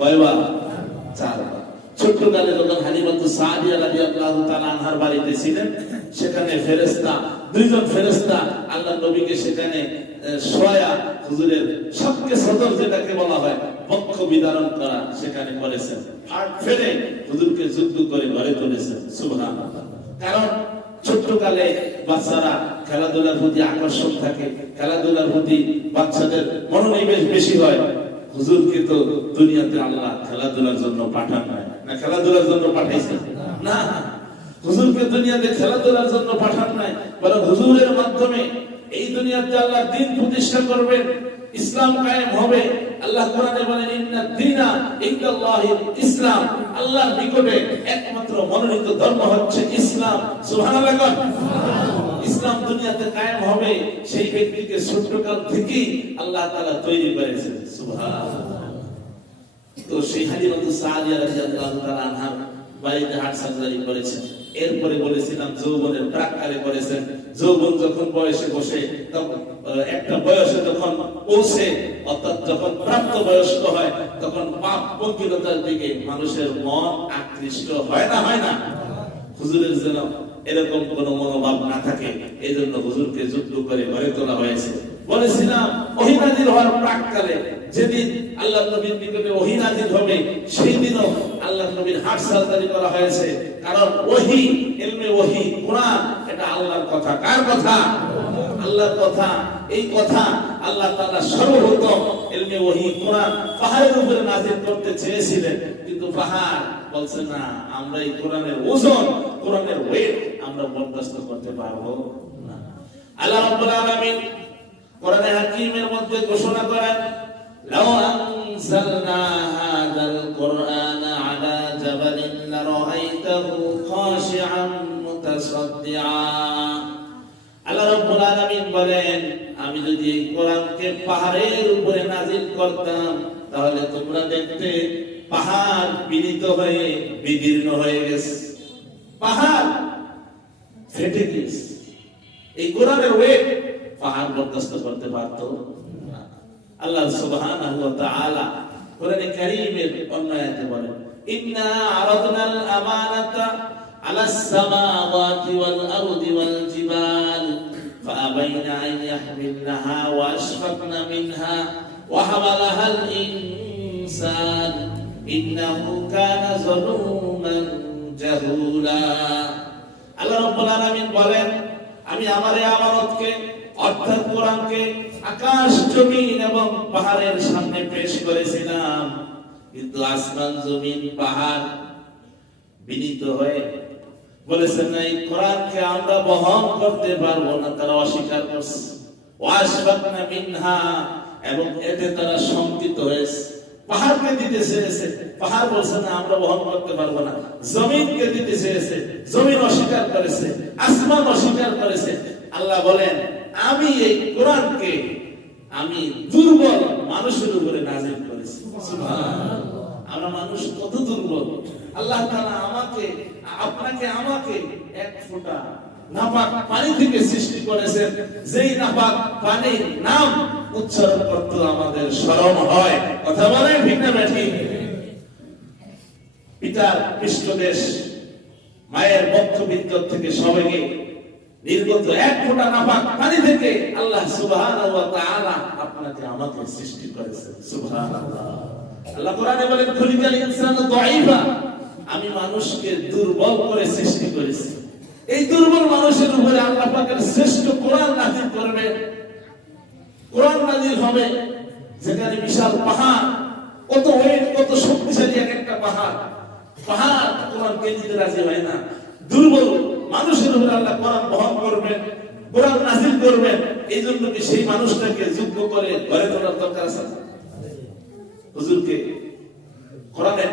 কয়বার চারবার ছোট্টকালে যখন আনহার বাড়িতে ছিলেন, সেখানে দুইজন আল্লাহ নবীকে সেখানে শোয়া হুজুরের সবকে সদর যেটাকে বলা হয় পক্ষ করা সেখানে করেছেন। আর হুজুরকে যুদ্ধ করে ঘরে তুলেছেন। কারণ ছোট্টকালে বাচ্চারা খেলাধুলার প্রতি আকর্ষণ থাকে, খেলাধুলার প্রতি বাচ্চাদের মনোনিবেশ বেশি হয়। হুজুরকে তো দুনিয়াতে আল্লাহ খেলাধুলার জন্য পাঠান না, খেলাধুলার জন্য পাঠাইছে। না, হুজুরকে দুনিয়াতে খেলাধুলার জন্য পাঠান নাই। বরং হুজুরের মাধ্যমে এই দুনিয়াতে আল্লাহ দিন প্রতিষ্ঠা করবেন, ইসলাম কায়েম হবে। আল্লাহ কোরআনে বলেন, ইন্না দীনা ইনদাল্লাহি ইসলাম। আল্লাহর নিকটে একমাত্র মনোনীত ধর্ম হচ্ছে ইসলাম। সুবহানাল্লাহ কোন? ইসলাম দুনিয়াতে কায়েম হবে, সেই ব্যক্তিকে ছোটকাল থেকেই আল্লাহ তাআলা তৈরি করেছেন। সুবহানাল্লাহ। তো সেই হাজিরত সাদিয়া রাদিয়াল্লাহু তাআলা আনহার বাড়িতে করেছেন। এরপরে বলেছিলাম, যৌবনের প্রাককালে করেছেন যৌবন যখন বয়সে বসে, তখন একটা বয়সে যখন পৌঁছে, অর্থাৎ যখন প্রাপ্ত বয়স্ক হয়, তখন পাপ পঙ্কিলতার দিকে মানুষের মন আকৃষ্ট হয় না হয় না? হুজুরের যেন এরকম কোন মনোভাব না থাকে। এই জন্য হুজুরকে যুদ্ধ করে ঘরে তোলা হয়েছে। বলেছিলাম যেদিন হবে সেই দিনও নবীর করা হয়েছে। কারণ এলমে ওহি এটা আল্লাহর কথা। কার কথা? আল্লাহর কথা। এই কথা আল্লাহ সর্বপ্রথম এলমে ওহি, কোরআন পাহাড়ের উপরে নাজিল করতে চেয়েছিলেন। কিন্তু পাহাড় বলছে, না, আমরা এই কোরআনের ওজন, কোরআনের ওয়েট আমরা বরদাস্ত করতে পারব না। আল্লাহ রাব্বুল আলামিন হাকিমের মধ্যে ঘোষণা করেন আনজালনা হাযাল কুরআন আলা জাবালিন খাশিআন মুতাসাদ্দিআ। আল্লাহ রাব্বুল আলামিন বলেন, আমি যদি কোরআনকে পাহাড়ের উপরে নাজিল করতাম, তাহলে তোমরা দেখতে পাহাড় বিনীত হয়ে বিদীর্ণ হয়ে গেছে পাহাড় ফেটে গেছে এই কোরআনের ওয়েট পাহাড় বরদাস্ত করতে পারতো না। আল্লাহ সুবহানাহু ওয়া তাআলা কোরআনে কারীমের অন্য আয়াতে বলেন ইন্না আরাদনাল আমানাতা আলাস সামাওয়াতি ওয়াল আরদি ওয়াল জিবাল فأبين أن يحملنها وأشفقن منها وحملها الإنسان إنه كان ظلوما جهولا আল্লাহ রাব্বুল আলামিন বলেন আমি আমার এই আমানতকে অর্থাৎ কোরআনকে আকাশ জমিন এবং পাহাড়ের সামনে পেশ করেছিলাম কিন্তু আসমান জমিন পাহাড় বিনীত হয়ে বলেছেন না এই কোরআনকে আমরা বহন করতে পারবো না তারা অস্বীকার করছে ওয়াসবাকনা মিনহা এবং এতে তারা শঙ্কিত হয়েছে পাহাড়কে দিতে চেয়েছে। পাহাড় বলছে না আমরা বহন করতে পারব না। জমিনকে দিতে চেয়েছে। জমিন অস্বীকার করেছে আসমান অস্বীকার করেছে। আল্লাহ বলেন আমি এই কোরআনকে আমি দুর্বল মানুষের উপরে নাজিল করেছি। আমরা মানুষ কত দুর্বল। আল্লাহ তাআলা আমাকে আপনাকে আমাকে এক ফোঁটা নাপাক পানি থেকে সৃষ্টি করেছেন। যেই নাপাক পানির নাম উচ্চারণ করতে আমাদের শরম হয়। কথা বলেন ঠিক না পিতার পৃষ্ঠদেশ মায়ের বক্ষবিদ্য থেকে সবাইকে নির্গত এক ফোঁটা নাপাক পানি থেকে আল্লাহ তাআলা আপনাকে আমাকে সৃষ্টি সুবহানাল্লাহ। আল্লাহ কোরআনে বলেন, খুলিকাল ইনসানু আমি মানুষকে দুর্বল করে সৃষ্টি করেছি। এই দুর্বল মানুষের উপরে আল্লাহ পাকের শ্রেষ্ঠ কোরআন নাযিল হবে, যেখানে বিশাল পাহাড়, কত ওয়েট, কত শক্তিশালী এক একটা পাহাড়। পাহাড় কোরআন কে দিতে রাজি হয় না। দুর্বল মানুষের উপরে আল্লাহ কোরআন বহন করবেন, কোরআন নাযিল করবেন এই জন্য কি সেই মানুষটাকে যোগ্য করে ঘরে তোলার দরকার আছে? হুজুরকে কোরআনের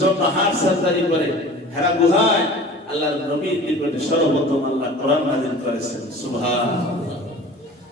জন্য হার্ট সার্জারি করে, হেরা গুহায় আল্লাহর নবীর নিকটে সর্বপ্রথম আল্লাহ কোরআন নাযিল করেছেন। সুবহানাল্লাহ।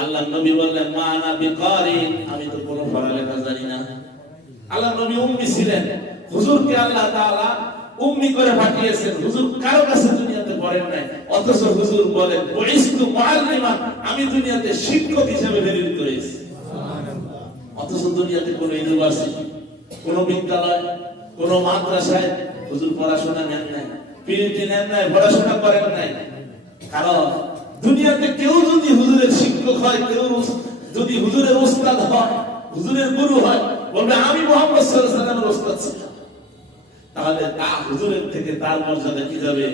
আল্লাহ নবী বললেন, মা না বিকারে আমি তো কোনো পড়ালেখা জানি না। আল্লাহ নবী উম্মি ছিলেন। হুজুরকে আল্লাহ তাআলা উম্মি করে পাঠিয়েছেন। হুজুর কারও কাছে দুনিয়াতে পড়েন নাই। অথচ হুজুর বলেন, বইস্তু মুআল্লিমা আমি দুনিয়াতে শিক্ষক হিসেবে প্রেরিত হয়েছি। অথচ দুনিয়াতে কোনো ইউনিভার্সিটি, কোনো বিদ্যালয়, কোনো মাদ্রাসায় হুজুর পড়াশোনা নেন নাই। পিরিটি নেন নাই, পড়াশোনা করেন নাই। কারণ দুনিয়াতে কেউ যদি হুজুরের শিক্ষক হয়, কেউ যদি হুজুরের ওস্তাদ হয়, হুজুরের গুরু হয়, বলবে, আমি মোহাম্মদ সাল্লাল্লাহু ওস্তাদ ছিলাম। তাহলে তা হুজুরের থেকে তার মর্যাদা কি যাবে?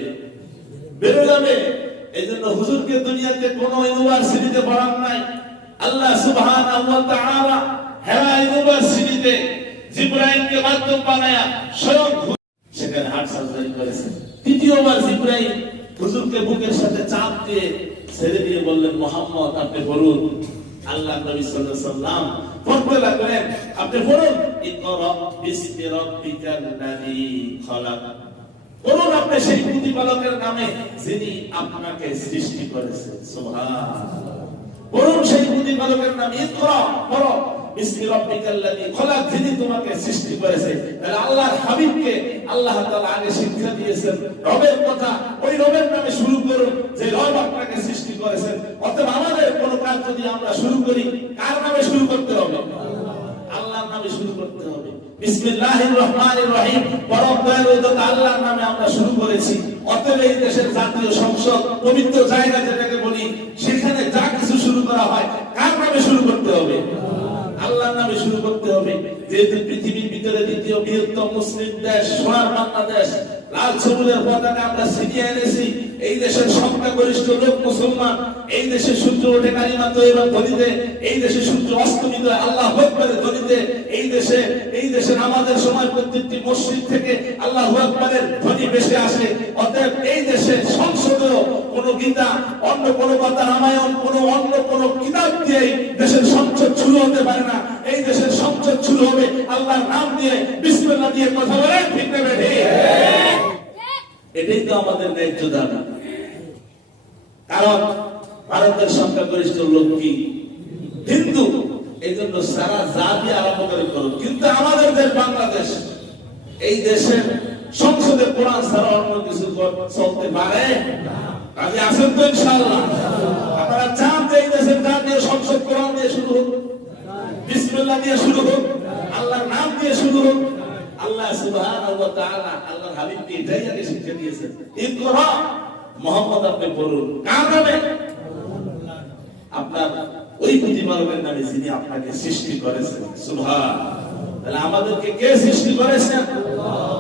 বেড়ে যাবে। এই জন্য হুজুরকে দুনিয়াতে কোনো ইউনিভার্সিটিতে পড়ান নাই। আল্লাহ তাআলা হেরা ইউনিভার্সিটিতে জিব্রাইলকে মাধ্যম বানায়া স্বয়ং সেখানে হার্ট সার্জারি করেছেন। তৃতীয়বার জিব্রাইল হুজুরকে বুকের সাথে চাপ দিয়ে ছেড়ে দিয়ে বললেন, মোহাম্মদ, আপনি বলুন। আল্লাহ নবী সাল্লাল্লাহু সাল্লাম পড়তে লাগলেন আপনি ইকরা বিসমি রাব্বিকাল্লাযী খালাক। বলুন আপনি সেই প্রতিপালকের নামে যিনি আপনাকে সৃষ্টি করেছেন। সুবহানাল্লাহ। বলুন সেই প্রতিপালকের নাম ইকরা। পড়ো আল্লাহর নামে আমরা শুরু করেছি। অতএব এই দেশের জাতীয় সংসদ, পবিত্র জায়গা যেটাকে বলি, সেখানে যা কিছু শুরু করা হয়, কার নামে শুরু করতে হবে? আল্লাহর নামে শুরু করতে হবে। যেহেতু পৃথিবীর ভিতরে দ্বিতীয় বৃহত্তম মুসলিম দেশ, সোনার বাংলাদেশ, লাল সবুজের পতাকা আমরা এনেছি। এই দেশের সংখ্যাগরিষ্ঠ লোক মুসলমান, এই দেশে সূর্য ওঠে ধ্বনিতে, এই দেশে সূর্য অস্তমিত, আল্লাহ ধ্বনিতে, এই দেশে, এই আমাদের সময় প্রত্যেকটি মসজিদ থেকে আল্লাহ ধ্বনি ভেসে আসে। অতএব এই দেশে সংসদেও কোন গীতা, অন্য কোন কথা রামায়ণ, কোন অন্য কোন কিতাব দিয়ে দেশের সংসদ শুরু হতে পারে না। এই দেশের দিয়ে কথা বলে ঠিক নেবে এটাই তো আমাদের ন্যায্য দাবি। কারণ ভারতের সংখ্যাগরিষ্ঠ লোক কি? হিন্দু। এই জন্য সারা জাতি আরম্ভ করে করো কিন্তু আমাদের দেশ বাংলাদেশ এই দেশের সংসদে কোরআন ছাড়া অন্য কিছু চলতে পারে? কাজে আছেন তো ইনশাআল্লাহ। আপনারা চান যে এই দেশের জাতীয় সংসদ কোরআন দিয়ে শুরু হোক বিসমিল্লাহ দিয়ে শুরু হোক আল্লাহর নাম দিয়ে শুরু হোক আল্লাহ সুবহানাহু ওয়া তাআলা আল্লাহর হাবিবকে এটাই আগে শিক্ষা দিয়েছেন। ইকরা মোহাম্মদ আপনি বলুন কার নামে? আপনার ওই প্রতিপালকের নামে যিনি আপনাকে সৃষ্টি করেছেন। সুবহান তাহলে আমাদেরকে কে সৃষ্টি করেছেন?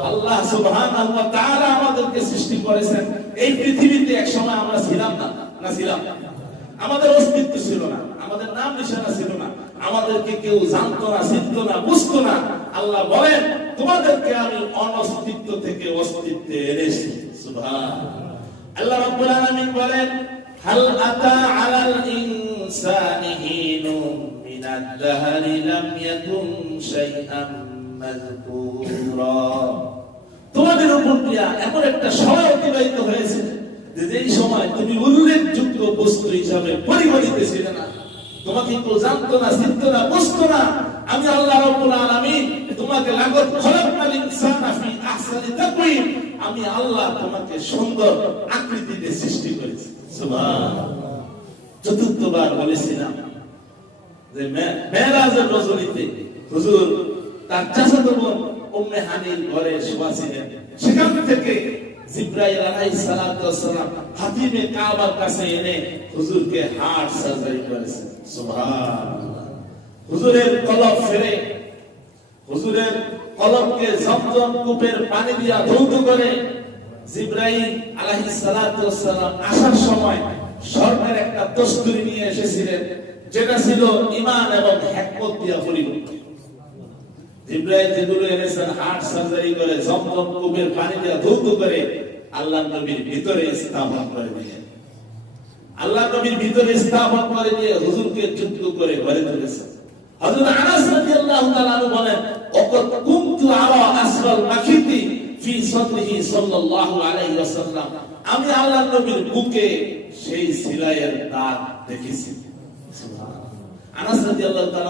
আল্লাহ সুবহানাহু ওয়া তাআলা আমাদেরকে সৃষ্টি করেছেন। এই পৃথিবীতে এক সময় আমরা ছিলাম না। না ছিলাম আমাদের অস্তিত্ব ছিল না। আমাদের নাম নিশানা ছিল না। আমাদেরকে কেউ জানতো না, চিনতো না, বুঝতো না। আল্লাহ বলেন তোমাদেরকে আমি অনস্তিত্ব থেকে অস্তিত্বে এনেছি। আল্লাহ আলামিন বলেন, হাল আতা আলাল ইনসানি লাম শাইআন মাযকুরা। তোমাদের উপর দিয়া এমন একটা সময় অতিবাহিত হয়েছে যে যেই সময় তুমি উল্লেখযোগ্য বস্তু হিসাবে পরিগণিত ছিলে না। তোমাকে কেউ জানতো না চিনতো না, বুঝতো না। আমি আল্লাহ রাব্বুল আলামিন তোমাকে লাগত খলাকনাল ইনসানা ফি আহসানি তাকওয়িম, আমি আল্লাহ তোমাকে সুন্দর আকৃতিতে সৃষ্টি করেছি। সুবহানাল্লাহ। চতুর্থবার বলেছিলাম যে মেরাজের রজনীতে হুজুর তার চাচাতো বোন উম্মে হানির ঘরে শোয়া ছিলেন সেখান থেকে জিব্রাইল আলাইহিস সালাতু ওয়াসসালাম হাতিমে কাবার কাছে এনে হুজুরকে হার্ট সার্জারি করেছেন সুবহানাল্লাহ। হুজুরের কলব ফেরে হুজুরের কলবকে জমজম কূপের পানি দিয়া ধৌত করে আলাইহিস সালাতু ওয়াসসালাম আসার সময় স্বর্ণের একটা দস্তুরি নিয়ে এসেছিলেন, যেটা ছিল ঈমান এবং হিকমত দিয়া পরিপূর্ণ। জিব্রাইল যেগুলো এনেছেন, হার্ট সার্জারি করে জমজম কূপের পানি দিয়া ধৌত করে আল্লাহ নবীর ভিতরে স্থাপন করে দিলেন। আল্লাহ নবীর ভিতরে স্থাপন করে দিয়ে হুজুরকে যুক্ত করে ঘরে তুলেছেন। হযরত আনাস রাদিয়াল্লাহু তাআলা বলেন ওকত কুনতু আরা হাসবাল মাখিতি ফি সাদরিহি সাল্লাল্লাহু আলাইহি ওয়াসাল্লাম। আমি আল্লাহর নবীর বুকে সেই সিলাইয়ের দাগ দেখেছি। আনাস রাদিয়াল্লাহু তাআলা